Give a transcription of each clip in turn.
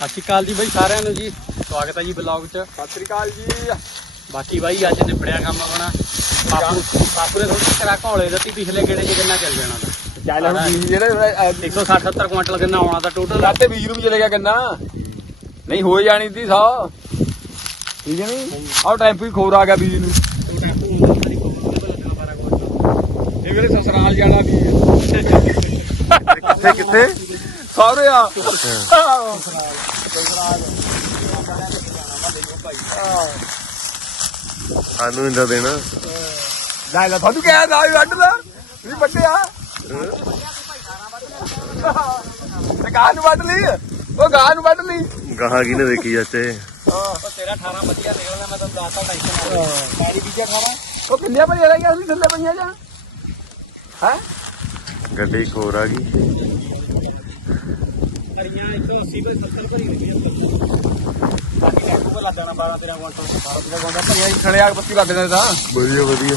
ਸਤਿ ਸ਼੍ਰੀ ਅਕਾਲ ਜੀ ਬਾਈ ਸਾਰਿਆਂ ਨੂੰ ਜੀ। ਸਵਾਗਤ ਹੈ ਜੀ ਬਲੌਗ 'ਚ। ਸਤਿ ਸ੍ਰੀ ਅਕਾਲ ਜੀ। ਬਾਕੀ ਬਾਈ ਅੱਜ ਨਿਬੜਿਆ ਕੰਮ ਆਪਣਾ। ਬਾਪੂ ਬਾਪੂ ਨੇ ਥੋੜੀ ਕਰਾ ਘੋਲੇ ਦਿੱਤੀ ਪਿਛਲੇ ਗੇੜੇ 'ਚ ਕਿੰਨਾ ਚੱਲ ਜਾਣਾ। ਦਾ ਚੱਲ ਹੁਣ ਬੀਜ ਜਿਹੜੇ 160 70 ਕੁਇੰਟਲ ਗੰਨਾ ਆਉਣਾ ਤਾਂ ਟੋਟਲ ਰਾਤੇ ਬੀਜ ਨੂੰ ਵੀ ਚਲੇ ਗਿਆ ਗੰਨਾ ਨਹੀਂ ਹੋ ਜਾਣੀ ਸੀ ਸੌ। ਠੀਕ ਹੈ ਨਹੀਂ? ਆਹ ਟੈਂਪੂ ਹੀ ਖੋਰ ਆ ਗਿਆ ਬੀਜ ਨੂੰ। ਇਹ ਵੇਲੇ ਸਸਰਾਲ ਜਾਣਾ ਵੀ ਕਿੱਥੇ ਕਿੱਥੇ? ਸਾਰੇ ਆ ਸਾਨੂੰ ਇੰਦਾ ਦੇਣਾ। ਲੈ ਲੈ ਤੁਹਾਨੂੰ ਕਹਿਆ ਨਾ ਵੀ ਵੱਢ ਲਾ ਵੀ ਵੱਢਿਆ। ਤੇ ਗਾਹ ਨੂੰ ਵੱਢ ਲਈ ਉਹ ਗਾਹ ਨੂੰ ਵੱਢ ਲਈ। ਗਾਹਾਂ ਕੀ ਨੇ ਦੇਖੀ ਚਾਚੇ ਤੇਰਾ 18 ਵਧੀਆ ਨਿਕਲਣਾ ਮੈਂ ਤੁਹਾਨੂੰ ਦੱਸਤਾ ਟੈਨਸ਼ਨ ਨਾ ਪਾਣੀ ਬੀਜਿਆ ਖਾਣਾ ਉਹ ਕਿੰਨੀਆਂ ਭਰੀਆਂ ਰਹਿ ਗਿਆ ਸੀ ਥੱਲੇ ਪਈਆਂ ਜਾਂ? ਹੈ? ਗੱਡੀ ਖੋਰ ਆ ਗਈ। ਹਰੀਆਂ 180 ਤੋਂ 70 ਭਰੀ ਹੋਈ ਹੈ ਬਾਕੀ ਟੈਂਪੂ ਕੋ ਲੱਗਣਾ 12 13 ਕੁਇੰਟਲ 12 13 ਕੁਇੰਟਲ ਭਰੀਆਂ ਹੀ ਥਣੇ ਆਗ ਪੱਤੀ ਲੱਗ ਜਾਂਦਾ। ਤਾਂ ਵਧੀਆ ਵਧੀਆ।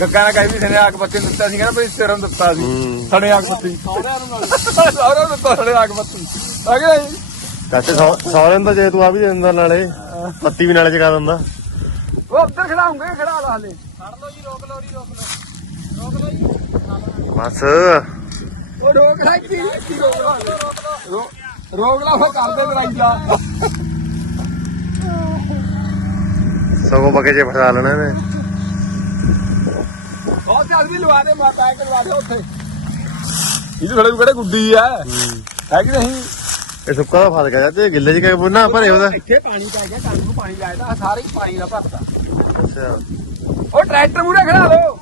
ਗੱਗਾ ਨੇ ਕਹੀ ਵੀ ਥਣੇ ਆਗ ਪੱਤੀ ਨੂੰ ਦਿੱਤਾ ਸੀ ਕਹਿੰਦਾ ਭਈ ਸਿਰੋਂ ਦਿੱਤਾ ਸੀ। ਹੂੰ। ਥਣੇ ਆਗ ਪੱਤੀ। ਸਾਰਿਆਂ ਨੂੰ ਨਾਲ। ਸਾਰਾ ਦਿੱਤਾ ਥਣੇ ਆਗ ਪੱਤੀ। ਆ ਗਿਆ ਜੀ। ਚਾਚੇ ਸੌਰਨ ਦਾ ਜੇ ਤੂੰ ਆ ਵੀ ਦੇ ਦਿੰਦਾ ਨਾਲੇ ਪੱਤੀ ਵੀ ਨਾਲੇ ਚਗਾ ਦਿੰਦਾ। ਉਹ ਉੱਧਰ ਖੜਾਉਂਗੇ ਖੜਾ ਲਾ ਹਲੇ। ਫੜ ਲਓ ਜੀ ਰੋਕ ਲਓ ਜੀ ਰੋਕ ਲਓ। ਰੋਕ ਲਓ ਜੀ। ਬਸ। ਉਹ ਰੋਕ ਲੈ ਕੀ ਕੀ ਰੋਕ ਲਾ ਰੋ- ਰੋਕ ਲਾ ਉਹ ਕਰਦੇ ਲੜਾਈ ਦਾ ਸਗੋਂ ਬਕੇ ਜੇ ਫਸਾ ਲੈਣਾ ਨੇ ਉਹ ਚੱਲ ਵੀ ਲਵਾ ਦੇ ਮਾ ਪੈਕ ਲਵਾ ਦੇ ਉੱਥੇ। ਇਹਦੇ ਥੋੜੇ ਕਿਹੜੇ ਗੁੱਡੀ ਆ? ਹੈ। ਕਿ ਨਹੀਂ? ਇਹ ਸੁੱਕਾ ਦਾ ਫਸ ਗਿਆ ਚਾਚੇ ਗਿੱਲੇ ਚ ਕਿਵੇਂ ਬੁੰਨਾ ਭਰੇ ਉਹਦਾ। ਇੱਥੇ ਪਾਣੀ ਪੈ ਗਿਆ ਕੱਲ ਨੂੰ ਪਾਣੀ ਲਾਇਆ ਤਾਂ ਸਾਰੇ ਹੀ ਪਾਣੀ ਦਾ ਭਰਤਾ। ਅੱਛਾ। ਉਹ ਟਰੈਕਟਰ ਮੂਰੇ ਖੜਾ ਲੋ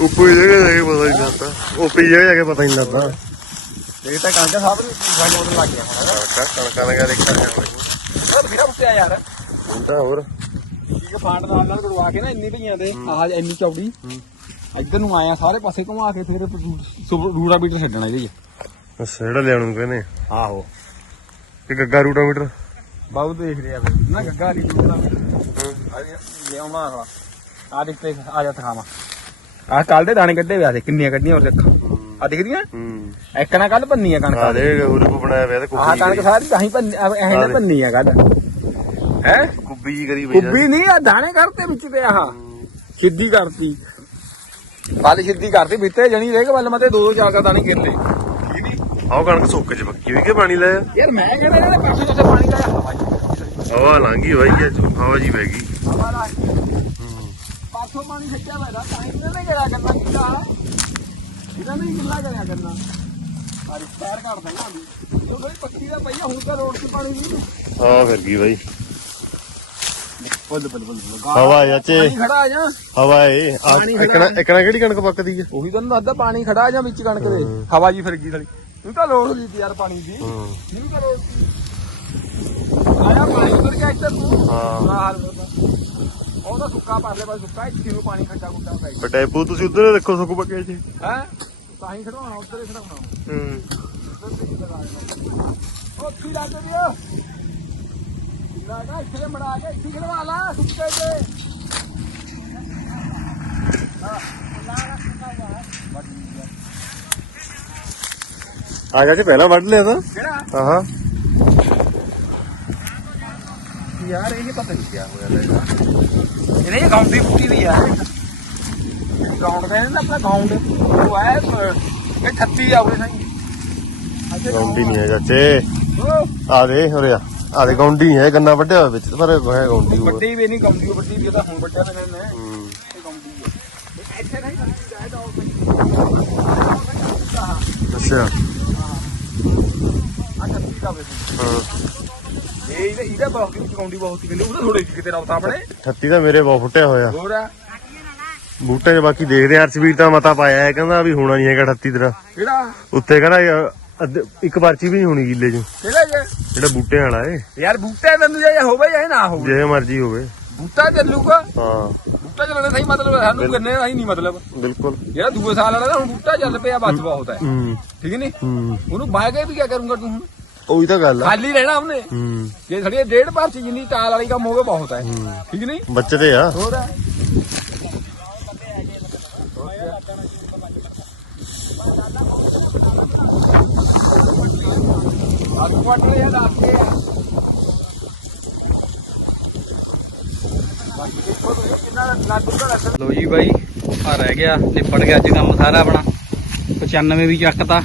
ਉੱਪਰ ਜਗ੍ਹਾ ਜਾ ਕੇ ਪਤਾ ਨਹੀਂ ਲੱਗਦਾ। ਉੱਪਰ ਜਗ੍ਹਾ ਜਾ ਕੇ ਪਤਾ ਨਹੀਂ ਲੱਗਦਾ। ਇਹ ਤਾਂ ਕਾਂਕਾ ਸਾਹਿਬ ਨੂੰ ਫਾਈਨ ਮੋਡਲ ਲੱਗ ਗਿਆ। ਕਣਕਾਂ ਕਣਕਾਂ ਲਗਾ ਜਾਣਾ ਉਹ ਵੀਰਾ ਪੁੱਤਿਆ ਯਾਰ। ਤਾਂ ਹੋਰ। ਠੀਕ ਫਾਂਡ ਨਾਲ ਨਾਲ ਗੜਵਾ ਕੇ ਨਾ ਇੰਨੀ ਢਈਆਂ ਦੇ ਆਹ ਇੰਨੀ ਚੌੜੀ। ਇੱਧਰ ਨੂੰ ਆਇਆ ਸਾਰੇ ਪਾਸੇ ਘੁਮਾ ਕੇ ਫਿਰ ਰੂੜਾ ਮੀਟਰ ਛੱਡਣਾ ਇਹਦੇ ਅੱਛਾ ਜਿਹੜਾ ਲਿਆਉਣ ਕਹਿੰਦੇ। ਆਹੋ। ਕਿ ਗੱਗਾ ਰੂਟਾ ਮੀਟਰ? ਬਹੁਤ ਦੇਖ ਰਿਹਾ ਨਾ ਗੱਗਾ ਰੂੜਾ ਮੀਟਰ। ਲਿਆਉਣਾ ਆ ਆ ਦੇਖ ਆ ਜਾ ਥਾਵਾ ਆਹ ਕੱਲ ਦੇ ਦਾਣੇ ਕੱਢੇ ਹੋਇਆ ਸੀ ਕਿੰਨੀਆਂ ਕੱਢੀਆਂ ਹੋਰ ਦੇਖਾਂ। ਆ ਦਿਖਦੀਆਂ? ਹੂੰ। ਇੱਕ ਨਾ ਕੱਲ ਪੰਨੀ ਆ ਕਣਕ ਆ ਦੇ ਉਰੇ ਕੋ ਬਣਾਇਆ ਪਿਆ ਤੇ ਆਹ ਕਣਕ ਕੁੱਬੀ ਸਾਰੀ ਤਾਂ ਹੀ ਪੰਨੀ ਐ ਨਾ ਪੰਨੀ ਆ ਕੱਲ ਹੈ? ਕੁੱਬੀ ਜੀ ਕਰੀ ਪਈ ਕੁੱਬੀ ਨਹੀਂ ਆ ਦਾਣੇ ਕਰਤੇ ਵਿੱਚ ਤੇ ਆਹ। ਸਿੱਧੀ ਕਰਤੀ। ਕੱਲ ਸਿੱਧੀ ਕਰਤੀ ਵਿੱਤੇ ਜਣੀ ਰਹਿ ਕੇ ਵੱਲ ਮਤੇ ਦੋ ਦੋ ਚਾਰ ਚਾਰ ਦਾਣੇ ਠੀਕ ਨਹੀਂ? ਆਹ ਕਣਕ ਸੁੱਕ ਚ ਪੱਕੀ ਹੋਈ ਕਿ ਪਾਣੀ ਲਾਇਆ? ਯਾਰ ਮੈਂ ਕਹਿੰਦਾ ਇਹਦੇ ਪਾਸੇ ਪਾਣੀ ਲਾਇਆ? ਹਵਾ ਚ ਹਵਾ ਲੰਘੀ ਬਾਈ ਅੱਜ ਹਵਾ ਜੀ ਗਈ। ਹਵਾ ਲਾ ਪਾਣੀ ਛੱਡਿਆ ਹੋਇਆ ਤਾਂ ਤਾਂ ਇਹਨਾਂ ਨੇ ਕਰਿਆ ਕਰਨਾ ਕਿੱਲਾ ਇਹਨਾਂ ਨੇ ਕਿੱਲਾ ਕਰਿਆ ਕਰਨਾ। ਆ ਰਿਪੇਅਰ ਕਰ ਦੇਣਾ ਵੀ। ਜੋ ਕੋਈ ਪੱਕੀ ਦਾ ਪਈਆ ਹੁਣ ਤਾਂ ਰੋਡ 'ਚ ਪਾਣੀ ਨਹੀਂ ਹਾਂ ਫਿਰ ਗਈ ਬਾਈ? ਬੱਲ ਬੱਲ ਬੱਲ ਹਵਾ ਹੈ ਚਾਚੇ। ਪਾਣੀ ਖੜਾ ਆ ਜਾ। ਹਵਾ ਏ ਆ ਇੱਕਣਾ ਇੱਕਣਾ ਕਿਹੜੀ ਕਣਕ ਪੱਕਦੀ ਹੈ ਉਹੀ ਤਾਂ ਦੱਸਦਾ ਪਾਣੀ ਖੜਾ ਆ ਜਾਂ ਵਿੱਚ ਕਣਕ ਦੇ। ਹਵਾ ਜੀ ਫਿਰ ਗਈ ਥਲੀ ਤੂੰ ਤਾਂ ਲੋੜ ਹੋਈ ਤੀ ਯਾਰ ਪਾਣੀ ਦੀ। ਹੂੰ। ਜਿਹਨੂੰ ਤਾਂ ਲੋੜ ਆਇਆ ਪਾਣੀ ਉਧਰ ਗਿਆ ਇੱਧਰ ਤੂੰ। ਹਾਂ। ਬੁਰਾ ਹਾਲ ਕਰਦਾ ਉਹ ਤਾਂ ਸੁੱਕਾ ਪਰਲੇ ਪਾਸੇ ਸੁੱਕਾ ਇੱਥੇ ਨੂੰ ਪਾਣੀ ਖੱਟਾ ਖੁੱਟਾ ਪੈ ਗਿਆ। ਟੈਪੂ ਤੁਸੀਂ ਉਧਰ ਦੇਖੋ ਸੁੱਕ ਪੱਕੇ ਚ ਹੈ? ਤਾਂ ਹੀ ਖੜਾਉਣਾ ਉੱਧਰ ਹੀ ਖੜਾਉਣਾ ਹੂੰ ਉਹ ਕੀ ਲੱਗ ਦਿਓ ਲਾਗਾ ਇੱਥੇ ਮੜਾ ਕੇ ਇੱਥੇ ਖੜਵਾ ਲਾ ਸੁੱਕੇ ਤੇ। ਆ ਜਾ ਕੇ ਪਹਿਲਾਂ ਵੱਢ ਲਿਆ ਤਾਂ। ਕਿਹੜਾ? ਆਹਾਂ ਯਾਰ ਇਹ ਪਤਾ ਨਹੀਂ ਕਿਆ ਹੋਇਆ ਲੈ ਇਹਨੇ ਇਹ ਗਾਉਂਡ ਦੀ ਬੁੱਟੀ ਵੀ ਆ ਗਾਉਂਡ ਕਹਿੰਦੇ ਨਾ ਆਪਣਾ ਗਾਉਂਡ ਉਹ ਹੈ ਇਹ 38 ਆ ਉਹਦੇ ਸਾਈ ਅੱਛਾ ਗੌਂਡੀ ਨਹੀਂ ਹੈ ਚਾਚੇ ਆ ਦੇ ਉਰੇ ਆ ਆ ਦੇ ਗੌਂਡੀ ਹੈ ਗੰਨਾ ਵੱਢਿਆ ਹੋਇਆ ਵਿੱਚ ਪਰ ਹੈ ਗੌਂਡੀ ਵੱਡੀ ਵੀ ਨਹੀਂ ਗਾਉਂਡੀ ਵੱਡੀ ਵੀ ਉਹਦਾ ਹੁਣ ਵੱਡਿਆ ਤੇ ਨੇ ਹੂੰ ਇੱਥੇ ਨਹੀਂ ਅੱਛਾ ਆ 38 ਦਾ ਵੇ ਹਾਂ ਇਹ ਇਹਦਾ ਇਹਦਾ ਬਹੁਤ ਦੀ ਗਾਉਂਡੀ ਬਹੁਤ ਹੀ ਕਹਿੰਦੇ ਉਹਦਾ ਥੋੜੇ ਜਿਹੇ ਕਿਤੇ ਰੌਤਾ ਆਪਣੇ। 38 ਦਾ ਮੇਰੇ ਬਹੁਤ ਫੁੱਟਿਆ ਹੋਇਆ। ਹੋਰ ਆ? ਬੂਟੇ 'ਚ ਬਾਕੀ ਦੇਖਦੇ ਆ ਅਰਸ਼ਵੀਰ ਤਾਂ ਮਤਾ ਪਾਇਆ ਹੈ ਕਹਿੰਦਾ ਵੀ ਹੋਣਾ ਨਹੀਂ ਹੈਗਾ 38 ਤੇਰਾ। ਕਿਹੜਾ? ਉੱਤੇ ਕਹਿੰਦਾ ਅੱਧ- ਇੱਕ ਪਰਚੀ ਵੀ ਨਹੀਂ ਹੋਣੀ ਗਿੱਲੇ 'ਚ। ਕਿਹੜਾ ਜੇ ਜਿਹੜਾ ਬੂਟੇ ਵਾਲਾ ਏ। ਯਾਰ ਬੂਟੇ ਤੈਨੂੰ ਜੇ ਹੋਵੇ ਜਾਂ ਨਾ ਹੋਵੇ। ਜਿਹੇ ਮਰਜ਼ੀ ਹੋਵੇ। ਬੂਟਾ ਚੱਲੂਗਾ। ਹਾਂ। ਬੂਟਾ ਚੱਲਣਾ ਸਹੀ ਮਤਲਬ ਹੈ, ਸਾਨੂੰ ਗੰਨੇ ਦਾ ਹੀ ਨਹੀਂ ਮਤਲਬ। ਬਿਲਕੁਲ। ਜਿਹੜਾ ਦੂਏ ਸਾਲ ਵਾਲਾ ਹੁਣ ਬੂਟਾ ਚੱਲ ਪਿਆ ਬਸ ਬਹੁਤ ਹੈ। ਹੂੰ। ਠੀਕ ਨਹੀਂ ਹੂੰ। ਉਹਨੂੰ ਕੇ ਵੀ ਕੀ ਕਰੂੰਗਾ ਤੂੰ ਹੁਣ? ਉਹੀ ਤਾਂ ਗੱਲ ਆ। ਖਾਲੀ ਰਹਿਣਾ ਉਹਨੇ। ਹੂੰ। ਜੇ ਥੜੀ ਡੇਢ ਭਰ ਚ ਜਿੰਨੀ ਟਾਲ ਵਾਲੀ ਕੰਮ ਹੋਵੇ ਬਹੁਤ ਹੈ। ਠੀਕ ਨਹੀਂ? ਬੱਚੇ ਤੇ ਆ। ਹੋਰ ਹੈ। ਲੋ ਜੀ ਬਾਈ ਆ ਰਹਿ ਗਿਆ ਨਿਪਟ ਗਿਆ ਅੱਜ ਕੰਮ ਸਾਰਾ ਆਪਣਾ। 95 ਵੀ ਚੱਕਤਾ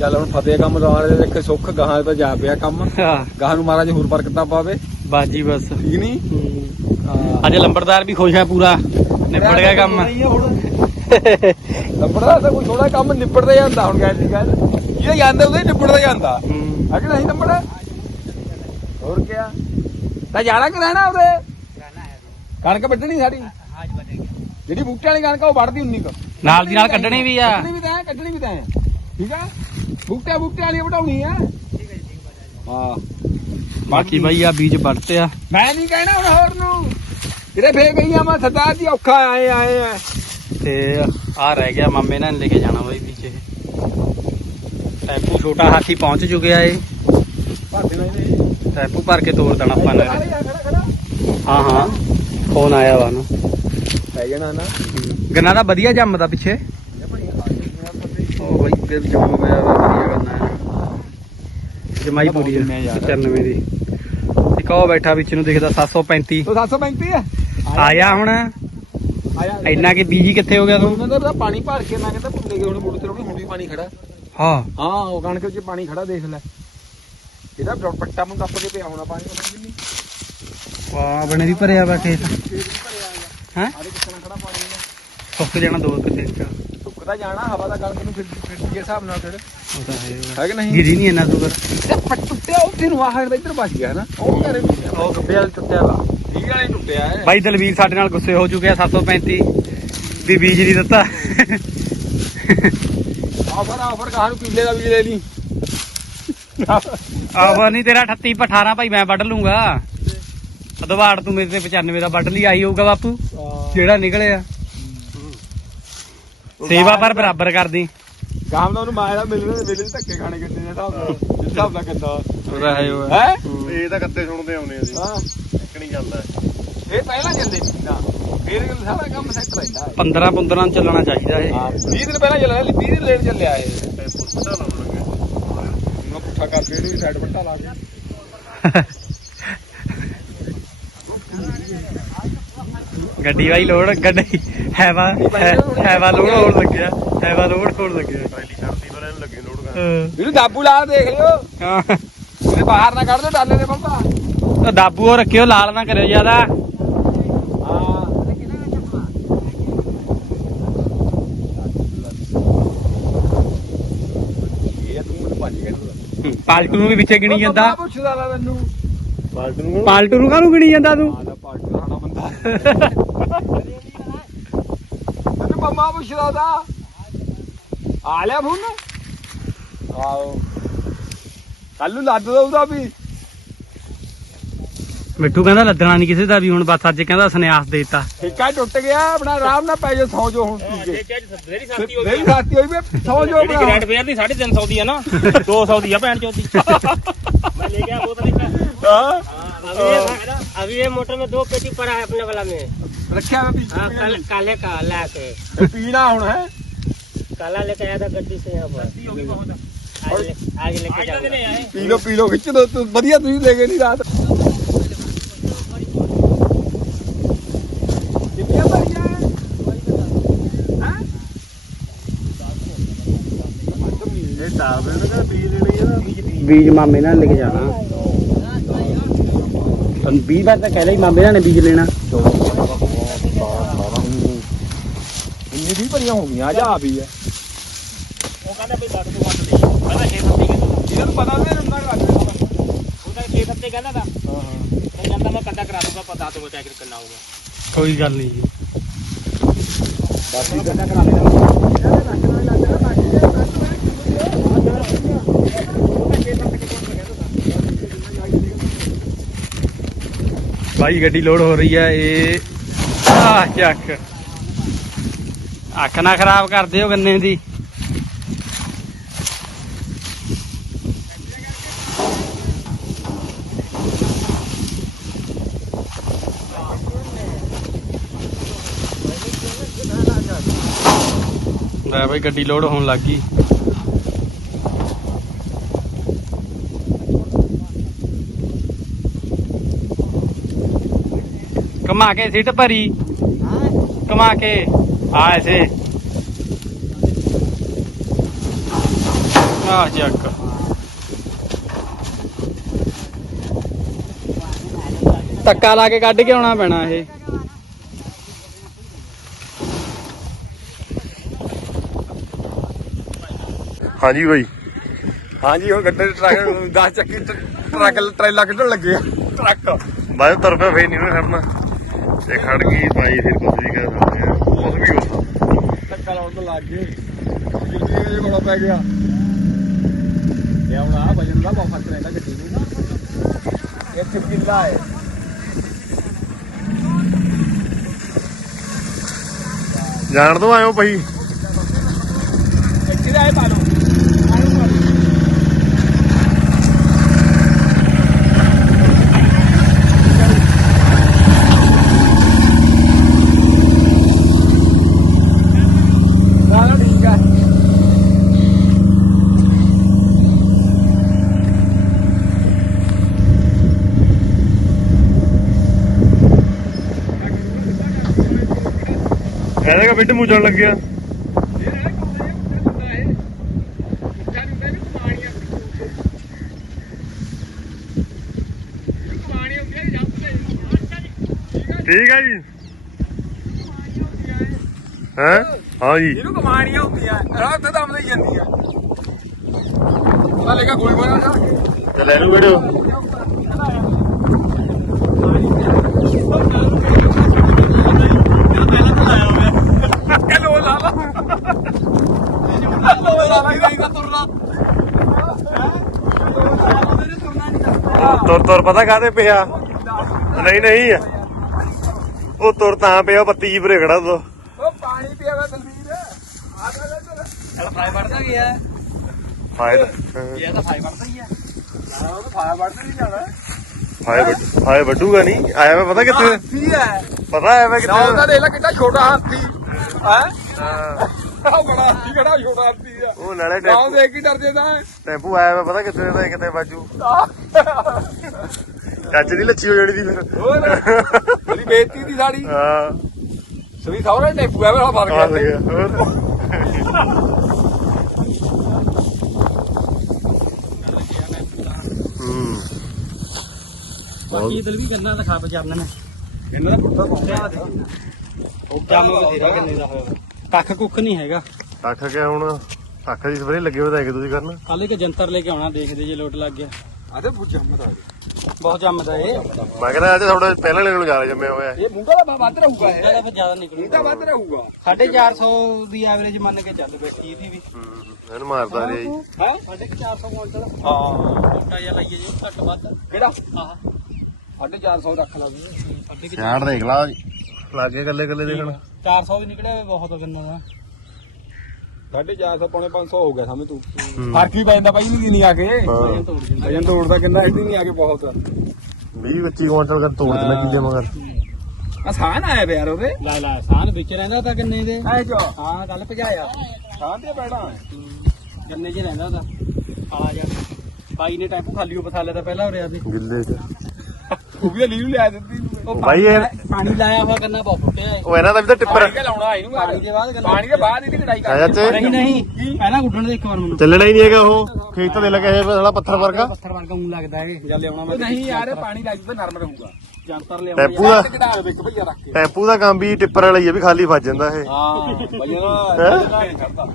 ਚੱਲ ਹੁਣ ਫਤਿਹ ਕੰਮ ਦੁਆਰੇ ਦੇ ਦੇਖੇ ਸੁੱਖ ਗਾਹਾਂ ਤਾਂ ਜਾ ਪਿਆ ਕੰਮ। ਹਾਂ। ਗਾਹਾਂ ਨੂੰ ਮਹਾਰਾਜ ਹੋਰ ਬਰਕਤਾਂ ਪਾਵੇ। ਬਾਜੀ ਬਸ। ਠੀਕ ਨਹੀਂ ਹਾਂ। ਅੱਜ ਲੰਬੜਦਾਰ ਵੀ ਖੁਸ਼ ਹੈ ਪੂਰਾ। ਨਿਪਟ ਗਿਆ ਕੰਮ। ਲੱਭੜਾ ਤਾਂ ਕੋਈ ਥੋੜਾ ਕੰਮ ਨਿਬੜਦਾ ਜਾਂਦਾ ਹੁਣ ਗੱਲ ਦੀ ਗੱਲ ਇਹ ਜਾਂਦਾ ਉਹਦੇ ਨਿਬੜਦਾ ਜਾਂਦਾ। ਹੂੰ। ਕਿ ਨਹੀਂ ਲੱਭੜਾ ਹੋਰ ਕੀ ਤਾਂ ਜਾਣਾ ਕਿ ਰਹਿਣਾ ਉਹਦੇ? ਕਣਕ ਵੱਢਣੀ ਸਾਡੀ। ਜਿਹੜੀ ਬੂਟੇ ਵਾਲੀ ਕਣਕ ਆ ਉਹ ਵੱਢਦੀ ਉਨੀ ਕੁ। ਨਾਲ ਦੀ ਨਾਲ ਕੱਢਣੀ ਵੀ ਆ। ਕੱਢਣੀ ਵੀ ਤਾਂ ਹੈ ਕੱਢਣੀ ਵੀ ਤਾਂ ਹੈ। ਠੀਕ ਆ? ਬੂਟੇ ਬੂਟੇ ਵਾਲੀ ਵਢਾਉਣੀ ਆ। ਹਾਂ। ਬਾਕੀ ਬਾਈ ਆ ਬੀਜ ਵੱਢਤੇ ਆ। ਮੈਂ ਨਹੀਂ ਕਹਿਣਾ ਹੁਣ ਹੋਰ ਨੂੰ। ਤੇਰੇ ਫੇਰ ਗਈਆਂ ਮੈਂ ਸਰਦਾਰ ਜੀ ਔਖਾ ਆਏ ਆਏ ਆ। ਤੇ ਆ ਰਹਿ ਗਿਆ ਮਾਮੇ ਨਾਲ ਲੈ ਕੇ ਜਾਣਾ ਬਾਈ ਪਿੱਛੇ ਟੈਂਪੂ ਛੋਟਾ ਹਾਥੀ ਪਹੁੰਚ ਚੁੱਕਿਆ ਏ। ਟੈਂਪੂ ਭਰ ਕੇ ਤੋੜ ਦੇਣਾ ਆਪਾਂ ਨੇ। ਹਾਂ ਹਾਂ। ਫੋਨ ਆਇਆ ਵਾ ਨਾ। ਪੈ ਜਾਣਾ ਨਾ। ਗੰਨਾ ਦਾ ਵਧੀਆ ਜੰਮਦਾ ਪਿੱਛੇ। ਉਹ ਫਿਰ ਜੰਮ ਗਿਆ ਵਾ ਵਧੀਆ ਗੰਨਾ ਹੈ ਜਮਾਈ ਪੂਰੀ ਹੈ ਕਿੰਨੇ ਯਾਰ? 95 ਦੀ। ਇੱਕ ਉਹ ਬੈਠਾ ਵਿੱਚ ਨੂੰ ਦਿਖਦਾ 735 ਤੋ 735 ਹੈ ਆਇਆ ਹੁਣ। ਆਇਆ। ਇੰਨਾ ਕਿ ਬੀਜੀ ਕਿੱਥੇ ਹੋ ਗਿਆ ਤੂੰ? ਉਹਨਾਂ ਦਾ ਪਾਣੀ ਭਰ ਕੇ ਮੈਂ ਕਹਿੰਦਾ ਭੁੱਲੇ ਗਏ ਹੁਣ ਮੁੜ ਤੇ ਹੁਣ ਵੀ ਪਾਣੀ ਖੜਾ। ਹਾਂ। ਹਾਂ ਉਹ ਕਣਕ ਵਿੱਚ ਪਾਣੀ ਖੜਾ ਦੇਖ ਲੈ। ਇਹਦਾ ਪੱਟਾ ਨੂੰ ਦੱਪ ਕੇ ਪਿਆ ਹੋਣਾ ਪਾਣੀ ਕਿੰਨੀ ਵਾਹ ਬਣੇ ਵੀ ਭਰਿਆ ਵਾ ਖੇਤ। ਹੈ? ਸੁੱਕ ਜਾਣਾ ਦੋ ਕੁ ਦਿਨ ਚ ਸੁੱਕਦਾ ਜਾਣਾ ਹਵਾ ਦਾ ਕਣਕ ਨੂੰ ਫਿਰ ਫਿਰ ਦੇ ਹਿਸਾਬ ਨਾਲ ਫਿਰ। ਉਹ ਤਾਂ ਹੈ ਹੈ ਕਿ ਨਹੀਂ? ਗਿਰੀ ਨਹੀਂ ਇੰਨਾ ਸ਼ੂਗਰ ਤੇ ਟੁੱਟਿਆ ਉੱਥੇ ਨੂੰ ਆਹ ਦਾ ਇੱਧਰ ਬਚ ਗਿਆ ਨਾ ਉਹ ਘਰੇ ਟੁੱਟਿਆ ਉਹ ਗੱਬੇ ਵਾਲ ਟੁੱਟਿਆ ਵਾ। ਠੀਕ ਵਾਲੇ ਟੁੱਟਿਆ ਹੈ। ਬਾਈ ਦਲਵੀਰ ਸਾਡੇ ਨਾਲ ਗੁੱਸੇ ਹੋ ਚੁੱਕਿਆ 735 ਵੀ ਬੀਜ ਨਹੀਂ ਦਿੱਤਾ। ਆਫਰ ਆਫਰ ਕਹਾਂ ਨੂੰ ਪੀਲੇ ਦਾ ਵੀ ਲੈ ਲਈ। ਆਵਾ ਨਹੀਂ ਤੇਰਾ 38 ਪਰ 18 ਭਾਈ ਮੈਂ ਵੱਢ ਲੂੰਗਾ। ਅਦਵਾੜ ਤੂੰ ਮੇਰੇ ਤੇ 95 ਦਾ ਵੱਢ ਲਈ ਆਈ ਹੋਊਗਾ ਬਾਪੂ। ਜਿਹੜਾ ਨਿਕਲਿਆ। ਸੇਵਾ ਪਰ ਬਰਾਬਰ ਕਰਦੀ। ਗਾਮ ਦਾ ਉਹਨੂੰ ਮਾਇਆ ਮਿਲਣੇ ਮਿਲਣੇ ਧੱਕੇ ਖਾਣੇ ਕਿੰਨੇ ਦੇ ਹਿਸਾਬ ਨਾਲ ਜਿਸ ਹਿਸਾਬ ਨਾਲ ਕਿੰਦਾ। ਉਹਦਾ ਹੈ ਉਹ। ਹੈ? ਇਹ ਤਾਂ ਕੱਤੇ ਸੁਣਦੇ ਆਉਨੇ ਅਸੀਂ ਹਾਂ। ਇੱਕ ਨਹੀਂ ਚੱਲਦਾ ਇਹ ਪਹਿਲਾਂ ਚੱਲਦੇ ਸੀ ਨਾ। ਫੇਰ ਸਾਰਾ ਕੰਮ ਸੈੱਟ ਰਹਿੰਦਾ ਹੈ। 15 15 ਚੱਲਣਾ ਚਾਹੀਦਾ ਇਹ। ਹਾਂ 20 ਦਿਨ ਪਹਿਲਾਂ ਚੱਲਿਆ 20 ਦਿਨ ਲੇਟ ਚੱਲਿਆ ਇਹ। ਲਾਉਣ ਲੱਗੇ ਪੁੱਠਾ ਕਰਕੇ ਸਾਈਡ ਲਾ ਗੱਡੀ ਵਾਈ ਲੋਡ ਗੱਡੀ। ਹੈਵਾ ਹੈਵਾ ਲੋਡ ਹੋਣ ਲੱਗਿਆ ਹੈਵਾ ਲੋਡ ਹੋਣ ਲੱਗਿਆ। ਪਹਿਲੀ ਛੱਡਦੀ ਪਰ ਇਹਨੂੰ ਲੱਗੇ ਲੋਡ ਕਰ ਹਾਂ। ਇਹਨੂੰ ਦਾਬੂ ਲਾ ਦੇਖ ਲਿਓ। ਹਾਂ। ਬਾਹਰ ਨਾ ਕੱਢ ਦਿਓ ਡਾਲੇ ਦੇ ਬੰਦਾ। ਉਹ ਦਾਬੂ ਉਹ ਰੱਖਿਓ ਲਾਲ ਨਾ ਕਰਿਓ ਜ਼ਿਆਦਾ। ਪਾਲਟੂ ਨੂੰ ਵੀ ਵਿੱਚੇ ਗਿਣੀ ਜਾਂਦਾ। ਪੁੱਛਦਾ ਵਾ ਮੈਨੂੰ। ਬਾਲਟ ਨੂੰ ਪਾਲਟੂ ਨੂੰ ਕਾਹਨੂੰ ਗਿਣੀ ਜਾਂਦਾ ਤੂੰ? ਪਾਟ ਖਾਣਾ ਬੰਦਾ। ਤੈਨੂੰ ਮੰਮਾ ਪੁੱਛਦਾ ਦਾ ਆ ਲਿਆ ਫੋਨ ਆਓ ਕੱਲ ਨੂੰ ਲੱਦ ਦੋ ਉਹਦਾ ਵੀ ਮਿੱਠੂ ਕਹਿੰਦਾ ਲੱਦਣਾ ਨਹੀਂ ਕਿਸੇ ਦਾ ਵੀ ਹੁਣ ਬਸ ਅੱਜ ਕਹਿੰਦਾ ਸੰਨਿਆਸ ਦੇਤਾ ਠੇਕਾ ਟੁੱਟ ਗਿਆ ਆਪਣਾ ਆਰਾਮ ਨਾਲ ਪੈ ਜਾ ਸੌ ਜੋ ਹੁਣ ਪੀ ਕੇ ਮੇਰੀ ਸਾਥੀ ਹੋ ਮੇਰੀ ਸਾਥੀ ਹੋਈ ਵੀ ਸੌ ਜੋ ਜਿਹੜੀ ਆਪਣਾ ਗ੍ਰੈਂਡ ਫੇਅਰ ਦੀ 350 ਦੀ ਹੈ ਨਾ 200 ਦੀ ਆ ਭੈਣ ਚੋਦੀ मैं ले गया बोतल इसका ਹਾਂ अभी ये अभी ये मोटर में दो पेटी पड़ा है अपने वाला में ਰੱਖਿਆ ਮੈਂ हाँ कल ਪੀ काले का ला के ਪੀਣਾ ਹੁਣ ਹੈ काला लेके आया था गड्डी से यहाँ पर आज ले- आज लेके जाऊंगा ਪੀ ਲੋ ਪੀ ਲੋ ਖਿੱਚ ਦੋ ਤੂੰ ਵਧੀਆ ਤੁਸੀਂ ਲੈ ਗਏ ਨਹੀਂ ਰਾਤ ਕਿੰਨੀਆਂ ਭਰੀਆਂ ਹੈ ਹੈਂ? ਇਹ ਟਾਪ ਇਹਨਾਂ ਦਾ ਬੀਜ ਲੈਣੀ ਆ ਨਾ ਬੀਜ ਮਾਮੇ ਨਾਲ ਲੈ ਕੇ ਜਾਣਾ ਤੁਹਾਨੂੰ 20 ਵਾਰ ਤਾਂ ਕਹਿ ਲਈ ਮਾਮੇ ਨਾਲ ਨੇ ਬੀਜ ਲੈਣਾ ਇੰਨੀ ਵੀ ਭਰੀਆਂ ਹੋ ਗਈਆਂ ਜਾ ਵੀ ਹੈ वो कहना भाई दस को मत ले कहना छह सत्ते कहना ਇਹਨਾਂ ਨੂੰ ਪਤਾ ਨਹੀਂ ਹੁੰਦਾ ਲੱਗ ਰਿਹਾ वो कहना छह सत्ते कहना था ਹਾਂ ਹਾਂ मैं जानता मैं कदा करा दूंगा बता दूंगा क्या करना होगा ਕੋਈ ਗੱਲ ਨਹੀਂ ਜੀ ਬਾਕੀ ਕਦਾ ਕਰਾ ਲੈਣਾ ਭਾਈ ਗੱਡੀ ਲੋਡ ਹੋ ਰਹੀ ਹੈ ਇਹ ਆਹ ਚੱਕ ਅੱਖ ਨਾ ਖਰਾਬ ਕਰ ਦਿਓ ਗੰਨੇ ਦੀ। ਲੈ ਬਈ ਗੱਡੀ ਲੋਡ ਹੋਣ ਲੱਗ ਗਈ। ਕਮਾ ਕੇ ਸਿੱਟ ਭਰੀ। ਕਮਾ ਕੇ। ਆ ਐਸੇ ਆ ਚੱਕ ਧੱਕਾ ਲਾ ਕੇ ਕੱਢ ਕੇ ਆਉਣਾ ਪੈਣਾ ਇਹ। ਹਾਂਜੀ ਬਾਈ। ਹਾਂਜੀ ਹੁਣ ਗੱਡੇ ਟਰੱਕ 10 ਚੱਕੀ ਟਰੱਕ ਟਰੇਲਾ ਕੱਢਣ ਲੱਗੇ ਆ। ਟਰੱਕ ਬਾਈ ਤੁਰ ਪਿਆ ਫੇਰ ਨਹੀਂ ਉਹਨੇ ਖੜਨਾ। ਤੇ ਖੜ ਗਈ ਭਾਈ ਫਿਰ ਕੁਝ ਵੀ ਕਰ ਸਕਦੇ ਆ ਕੁਝ ਵੀ ਹੋ ਸਕਦਾ ਧੱਕਾ ਲਾਉਣ ਲੱਗ ਗਏ ਜਿੰਨੀ ਇਹ ਕੋਲ ਪੈ ਗਿਆ। ਇਹ ਹੁਣ ਆ ਵਜਨ ਦਾ ਬਹੁਤ ਫ਼ਰਕ ਰਹਿੰਦਾ ਗੱਡੀ ਨੂੰ। ਨਾ ਇੱਥੇ ਕਿੱਲਾ ਹੈ। ਜਾਣ ਤੋਂ ਆਇਓ ਭਾਈ ਇੱਥੇ ਦਾ ਇਹ ਪਾ ਲਓ ਆਹ ਪਾ ਲਓ ਵਾਲਾ ਠੀਕ ਆ ਬਿੱਟ ਮੂਜਣ ਲੱਗਿਆ ਠੀਕ ਹੈ ਜੀ। ਹੈ? ਹਾਂ ਜੀ। ਇਹਨੂੰ ਕਮਾਣੀਆਂ ਹੁੰਦੀਆਂ ਰਾਹ ਤੇ ਦਮ ਲਈ ਜਾਂਦੀਆਂ ਪਤਾ ਲੱਗਾ ਗੋਲੀ ਮਾਰਿਆ ਜਾ ਕੇ ਤੇ ਲੈ ਲੂ ਵੀਡੀਓ ਹੈਲੋ ਲਾ ਲਾ ਹੈਲੋ ਲਾ ਲਾ ਇਹਦਾ ਤੁਰਨਾ ਤੁਰ ਪਤਾ ਕਾਹਦੇ ਪਿਆ? ਨਹੀਂ ਨਹੀਂ। ਉਹ ਤੁਰ ਤਾਂ ਪਿਆ ਪੱਤੀ ਜੀ ਭਰੇ ਖੜਾ ਤੋ। ਉਹ ਪਾਣੀ ਪੀਆ ਵਾ ਦਲਵੀਰ ਆ ਜਾ ਚਲ ਫਾਈ ਵੜਦਾ ਗਿਆ ਫਾਇਦਾ ਇਹ ਤਾਂ ਫਾਈ ਵੜਦਾ ਹੀ ਆ। ਉਹ ਫਾਇਆ ਵੜਦੇ ਨਹੀਂ ਜਾਣਾ। ਫਾਇ ਵੱਡ- ਫਾਇ ਵੱਡੂਗਾ ਨਹੀਂ। ਆਇਆ ਵਾ ਪਤਾ ਕਿੱਥੇ? ਹਾਥੀ ਹੈ। ਪਤਾ ਆਇਆ ਵਾ ਨਾ ਉਹਦਾ ਕਿੱਥੇ ਦੇਖ ਲੈ ਕਿੰਨਾ ਛੋਟਾ ਹਾਥੀ। ਹੈ? ਹਾਂ, ਉਹ ਬੜਾ ਹਾਥੀ ਕਿਹੜਾ ਛੋਟਾ ਹਾਥੀ ਆ। ਉਹ ਨਾਲੇ ਨਾਮ ਟੈਂਪੂ ਦੇਖ ਕੇ ਡਰ ਜਾਂਦਾ ਹੈ ਟੈਂਪੂ ਆਇਆ ਵਾ ਪਤਾ ਕਿੱਥੇ ਦਾ ਕਿਤੇ ਬਾਜੂ ਚੱਜ ਦੀ ਲੱਛੀ ਹੋ ਜਾਣੀ ਦੀ ਫਿਰ। ਹੋਰ ਮੇਰੀ ਬੇਇੱਜ਼ਤੀ ਦੀ ਸਾੜੀ ਹਾਂ। ਸਵੀ ਸੌਰੇ ਨੇ ਪੂਆ ਮੇਰਾ ਫੜ ਆ ਗਿਆ। ਗਿਆ ਹੋਰ। ਹੂੰ। ਬਾਕੀ ਇਧਰ ਵੀ ਗੰਨਾ ਤਾਂ ਖਾਪ ਜਰਨਾ ਨੇ ਇਹਨਾਂ ਦਾ ਪੁੱਠਾ ਪਹੁੰਚਿਆ ਜੰਮ ਬਥੇਰਾ ਗੰਨੇ ਦਾ ਹੋਇਆ। ਕੱਖ ਕੁੱਖ ਨਹੀਂ ਹੈਗਾ। ਅੱਖ ਗਿਆ ਹੁਣ? ਅੱਖ ਦੀ ਸਪਰੇ ਲੱਗੇ ਹੋਏ ਤਾਂ ਕਿ ਤੁਸੀਂ ਕਰਨ। ਕੱਲ ਇੱਕ ਜੰਤਰ ਲੈ ਕੇ ਆਉਣਾ ਦੇਖਦੇ ਜੇ ਲੋਟ ਲੱਗ ਗਿਆ। ਆਦੇ ਪੁੱਛ ਜੰਮਦਾ ਬਹੁਤ ਜੰਮਦਾ ਇਹ। ਮੈਂ ਕਹਿੰਦਾ ਅੱਜ ਥੋੜਾ ਪਹਿਲਾਂ ਨਾਲੋਂ ਜ਼ਿਆਦਾ ਜੰਮਿਆ ਹੋਇਆ। ਇਹ ਮੁੰਡਾ ਦਾ ਵੱਧ ਰਹੂਗਾ ਇਹ। ਇਹਦਾ ਫਿਰ ਜ਼ਿਆਦਾ ਨਿਕਲੂ ਇਹ ਤਾਂ ਵੱਧ ਰਹੂਗਾ। 450 ਦੀ ਐਵਰੇਜ ਮੰਨ ਕੇ ਚੱਲ ਬੈਠੀ ਇਹਦੀ ਵੀ। ਹੂੰ ਇਹਨੂੰ ਮਾਰਦਾ ਰਿਹਾ ਜੀ। ਹੈ? 450 ਕੁਇੰਟਲ ਹਾਂ ਮੋਟਾ ਜਿਹਾ ਲਾਈਏ ਜੀ ਘੱਟ ਵੱਧ। ਕਿਹੜਾ? ਆਹ। 450 ਰੱਖ ਲਾ। ਕੁ ਛਾੜ ਦੇਖ ਲਾ ਲਾਗੇ ਕੱਲੇ ਕੱਲੇ ਦੇਖਣ। 400 ਵੀ ਨਿਕਲਿਆ ਹੋਇਆ ਬਹੁਤ ਗੰਨਾ ਦਾ। 450 ਪੌਣੇ 500 ਹੋ ਗਿਆ ਸਮਝ ਤੂੰ। ਹੂੰ। ਫ਼ਰਕ ਵੀ ਪੈਂਦਾ ਬਾਈ ਨਹੀਂ ਨਹੀਂ ਆ ਕੇ। ਹਾਂ। ਇਹ ਤੋੜ ਦਿੰਦਾ। ਅਜਨ ਤੋੜਦਾ ਕਿੰਨਾ ਇੱਡੀ ਨਹੀਂ ਆ ਕੇ ਬਹੁਤ। 20 25 ਕੁਇੰਟਲ ਕਰ ਤੋੜ ਦੇਣਾ ਚੀਜ਼ਾਂ ਮਗਰ। ਆਸਾਨ ਆਇਆ ਪਿਆ ਯਾਰ ਉਹਦੇ। ਲੈ ਲੈ ਸਾਨ ਵਿੱਚ ਰਹਿੰਦਾ ਤਾਂ ਗੰਨੇ ਦੇ? ਐ ਜੋ। ਹਾਂ ਕੱਲ ਭਜਾਇਆ। ਸਾਂ ਤੇ ਪੈਣਾ। ਗੰਨੇ 'ਚ ਰਹਿੰਦਾ ਤਾਂ ਆ ਜਾ। ਬਾਈ ਨੇ ਟੈਂਪੂ ਖਾਲੀ ਉਹ ਬਸਾ ਲਿਆ ਤਾਂ ਪਹਿਲਾਂ ਉਰੇ ਆ ਵੀ ਗਿੱਲੇ ਚ। ਉਹ ਵੀ ਲੀਵ ਲਿਆ ਦਿੱਤੀ ਉਹ ਬਾਈ ਇਹ- ਪਾਣੀ- ਲਾਇਆ ਹੋਇਆ ਗੰਨਾ ਬਹੁਤ ਫੁੱਟਿਆ ਹੈ ਉਹ ਇਹਨਾਂ ਦਾ ਵੀ ਤਾਂ ਟਿੱਪਰ ਪਾਣੀ ਕੇ ਲਾਉਣਾ ਇਹਨੂੰ ਪਾਣੀ ਦੇ ਬਾਅਦ ਗੰਨਾ ਪਾਣੀ ਦੇ ਬਾਅਦ ਇਹਦੀ ਕਢਾਈ ਆਇਆ ਕਰ ਚ ਨਹੀਂ ਨਹੀਂ ਪਹਿਲਾਂ ਗੁੱਡਣ ਦੇ ਇੱਕ ਵਾਰ ਮੈਨੂੰ। ਚੱਲਣਾ ਹੀ ਨਹੀਂ ਹੈਗਾ ਉਹ। ਖੇਤ ਤੇ ਲੱਗਾ ਇਹ ਸਾਲਾ ਪੱਥਰ ਵਰਗਾ। ਪੱਥਰ ਵਰਗਾ ਉਂ ਲੱਗਦਾ ਹੈ ਜਦ ਲਿਆਉਣਾ ਮੈਂ ਨਹੀਂ ਯਾਰ ਪਾਣੀ ਲੱਗ ਜੂਗਾ ਨਰਮ ਰਹੂਗਾ। ਜੰਤਰ ਲਿਆਉਣਾ ਟੈਂਪੂ ਦਾ ਤੇ ਕਢਾ ਦੇ ਇੱਕ ਭਈਆ ਰੱਖ ਕੇ। ਟੈਂਪੂ ਦਾ ਕੰਮ ਵੀ ਟਿੱਪਰ ਵਾਲਾ ਹੀ ਆ ਵੀ ਖਾਲੀ ਫਸ ਜਾਂਦਾ ਇਹ। ਹਾਂ ਭਈਆ ਹੈਂ? ਨਾ ਕਰਦਾ।